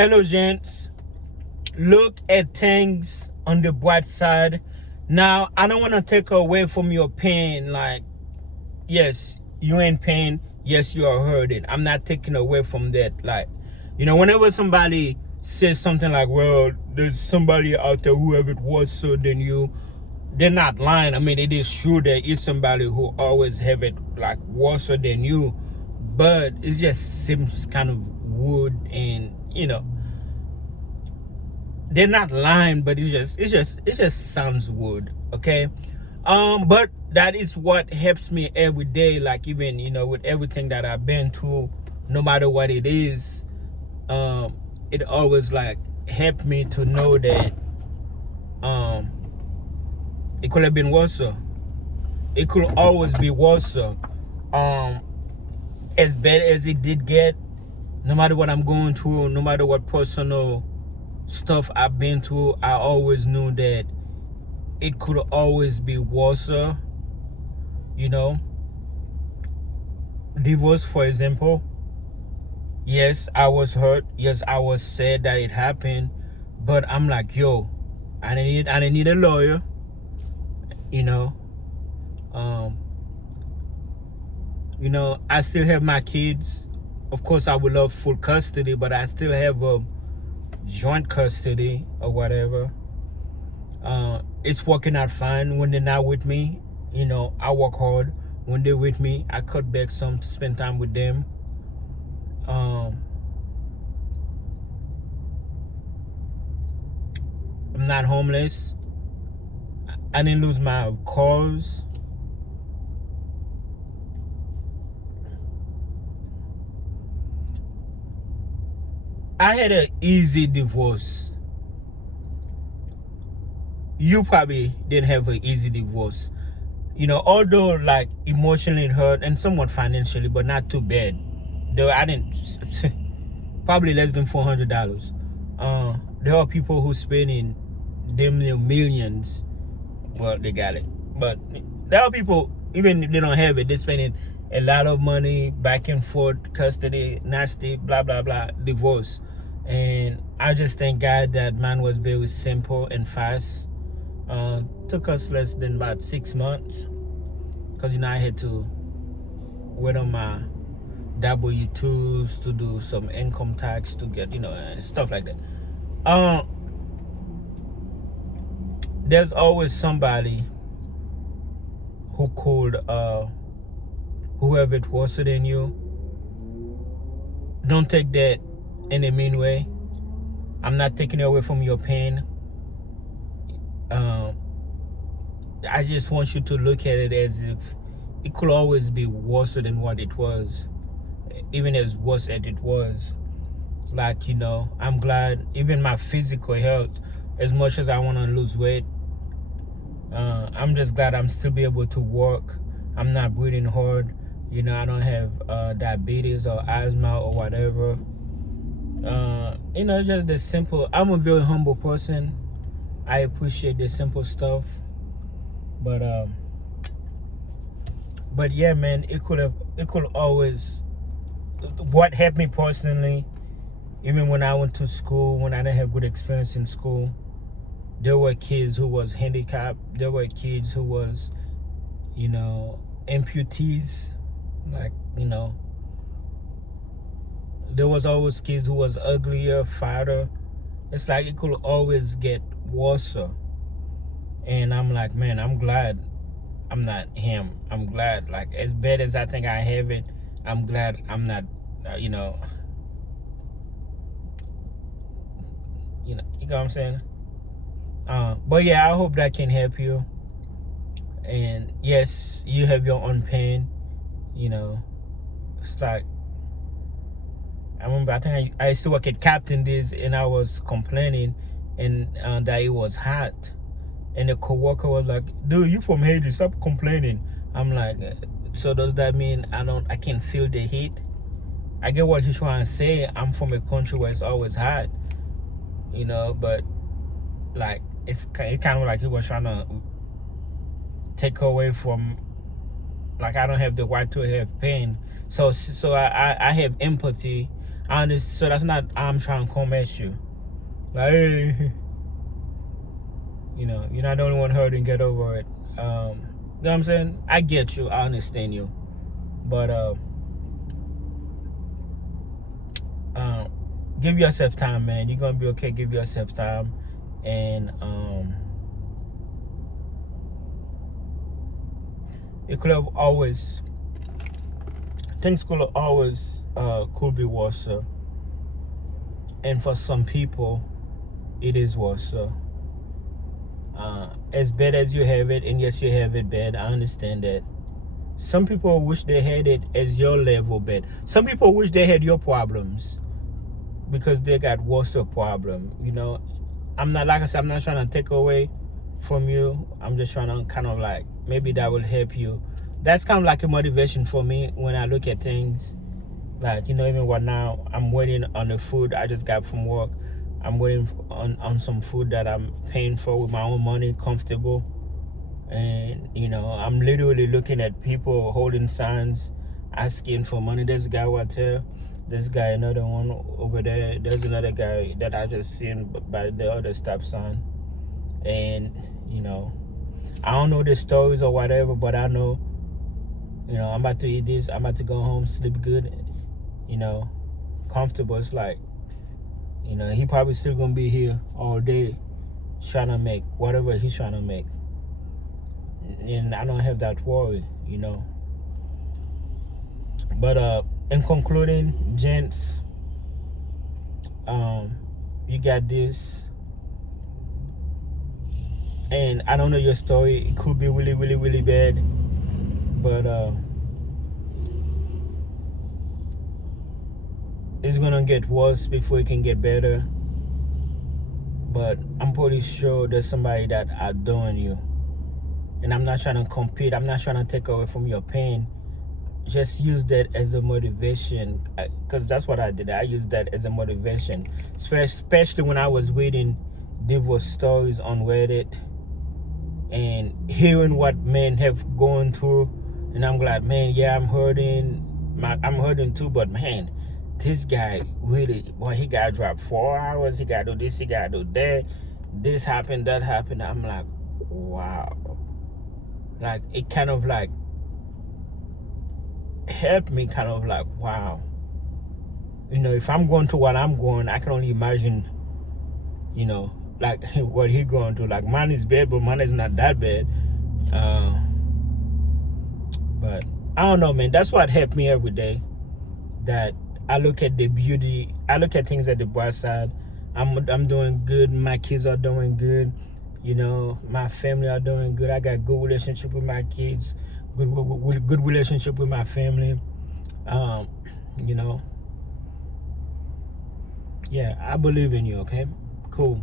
Hello, gents. Look at things on the bright side. Now, I don't want to take away from your pain. Like, yes, you in pain. Yes, you are hurting. I'm not taking away from that. Like, whenever somebody says something like, well, there's somebody out there who have it worse so than you, they're not lying. I mean, it is true there is somebody who always have it like worse than you, but it just seems kind of wood, and they're not lying, but it just sounds wood. Okay. But that is what helps me every day. Like, even with everything that I've been through, no matter what it is, it always like helped me to know that it could have been worse. It could always be worse. As bad as it did get, no matter what I'm going through, no matter what personal stuff I've been through, I always knew that it could always be worse. Divorce, for example. Yes, I was hurt. Yes, I was sad that it happened, but I'm like, yo, I didn't need a lawyer. I still have my kids. Of course, I would love full custody, but I still have a joint custody or whatever. It's working out fine when they're not with me. I work hard. When they're with me, I cut back some to spend time with them. I'm not homeless. I didn't lose my cars. I had an easy divorce. You probably didn't have an easy divorce. Although like emotionally hurt and somewhat financially, but not too bad. Though I didn't, probably less than $400. There are people who spending damn near millions. Well, they got it, but there are people, even if they don't have it, they're spending a lot of money back and forth, custody, nasty, blah blah blah, divorce. And I just thank God that mine was very simple and fast. Took us less than about 6 months, because I had to wait on my W-2s to do some income tax to get stuff like that. There's always somebody who could whoever it worse than you. Don't take that in a mean way. I'm not taking away from your pain. I just want you to look at it as if it could always be worse than what it was, even as worse as it was. Like, I'm glad even my physical health, as much as I want to lose weight, I'm just glad I'm still be able to walk. I'm not breathing hard. I don't have diabetes or asthma or whatever. Just the simple. I'm a very humble person. I appreciate the simple stuff. But yeah, man, it could always. What helped me personally, even when I went to school, when I didn't have good there in school, there were kids who was handicapped. There were kids who was, amputees. Like, there was always kids who was uglier, fatter. It's like it could always get worse. And I'm like, man, I'm glad I'm not him. I'm glad, like, as bad as I think I have it, I'm glad I'm not, you know what I'm saying? But yeah, I hope that can help you. And yes, you have your own pain. It's like, I remember, I think I used to work at Captain Days, and I was complaining and that it was hot. And the coworker was like, dude, you from Haiti, stop complaining. I'm like, so does that mean I can feel the heat? I get what he's trying to say. I'm from a country where it's always hot, but like, it's kind of like he was trying to take away from, like, I don't have the right to have pain. So I have empathy. Honest, so that's not I'm trying to come at you. Like, hey, you're not the only one hurting, get over it. You know what I'm saying? I get you, I understand you. But give yourself time, man. You're gonna be okay. Give yourself time. And it could have always things could have always could be worse. And for some people it is worse. As bad as you have it, and yes, you have it bad, I understand that. Some people wish they had it as your level bad. Some people wish they had your problems because they got worse problem. I'm not, like I said, I'm not trying to take away from you. I'm just trying to kind of like, maybe that will help you. That's kind of like a motivation for me when I look at things. Like, even what now, I'm waiting on the food I just got from work. I'm waiting on some food that I'm paying for with my own money, comfortable. And, I'm literally looking at people holding signs, asking for money. There's a guy right there. This guy, another one over there. There's another guy that I just seen by the other stop sign. And, I don't know the stories or whatever, but I know, I'm about to eat this. I'm about to go home, sleep good, comfortable. It's like, he probably still going to be here all day trying to make whatever he's trying to make. And I don't have that worry, But in concluding, gents, you got this. And I don't know your story. It could be really, really, really bad. But it's gonna get worse before it can get better. But I'm pretty sure there's somebody that outdoing you. And I'm not trying to compete. I'm not trying to take away from your pain. Just use that as a motivation, because that's what I did. I used that as a motivation, especially when I was reading divorce stories on Reddit and hearing what men have gone through. And I'm glad, man, yeah, I'm hurting too, but man, this guy really, boy, he got to drop 4 hours, he got to do this, he got to do that, this happened, that happened. I'm like, wow. Like, it kind of like helped me, kind of like, wow. If I'm going through what I'm going, I can only imagine, like what he going through. Like, mine is bad, but mine is not that bad. But I don't know, man. That's what helped me every day. That I look at the beauty. I look at things at the bright side. I'm doing good. My kids are doing good. My family are doing good. I got good relationship with my kids. Good relationship with my family. Yeah, I believe in you. Okay, cool.